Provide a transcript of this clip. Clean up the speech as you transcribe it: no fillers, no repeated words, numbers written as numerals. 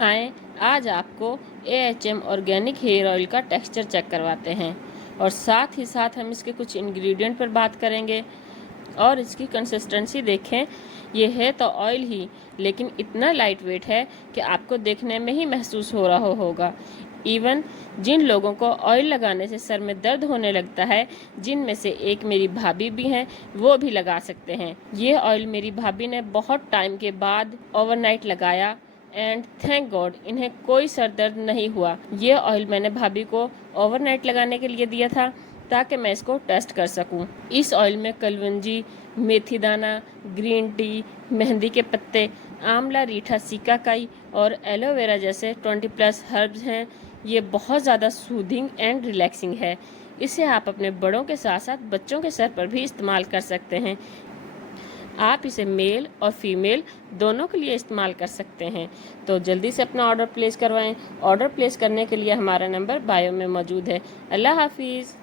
आए आज आपको AHM ऑर्गेनिक हेयर ऑयल का टेक्सचर चेक करवाते हैं और साथ ही साथ हम इसके कुछ इंग्रेडिएंट पर बात करेंगे और इसकी कंसिस्टेंसी देखें। ये है तो ऑयल ही, लेकिन इतना लाइट वेट है कि आपको देखने में ही महसूस हो रहा होगा। इवन जिन लोगों को ऑयल लगाने से सर में दर्द होने लगता है, जिनमें से एक मेरी भाभी भी हैं, वो भी लगा सकते हैं। ये ऑयल मेरी भाभी ने बहुत टाइम के बाद ओवरनाइट लगाया एंड थैंक गॉड इन्हें कोई सर दर्द नहीं हुआ। ये ऑयल मैंने भाभी को ओवरनाइट लगाने के लिए दिया था ताकि मैं इसको टेस्ट कर सकूं। इस ऑयल में कलवंजी, मेथी दाना, ग्रीन टी, मेहंदी के पत्ते, आंवला, रीठा, सिकाकाई और एलोवेरा जैसे 20+ हर्ब्स हैं। ये बहुत ज़्यादा सूदिंग एंड रिलैक्सिंग है। इसे आप अपने बड़ों के साथ साथ बच्चों के सर पर भी इस्तेमाल कर सकते हैं। आप इसे मेल और फीमेल दोनों के लिए इस्तेमाल कर सकते हैं। तो जल्दी से अपना ऑर्डर प्लेस करवाएं। ऑर्डर प्लेस करने के लिए हमारा नंबर बायो में मौजूद है। अल्लाह हाफिज़।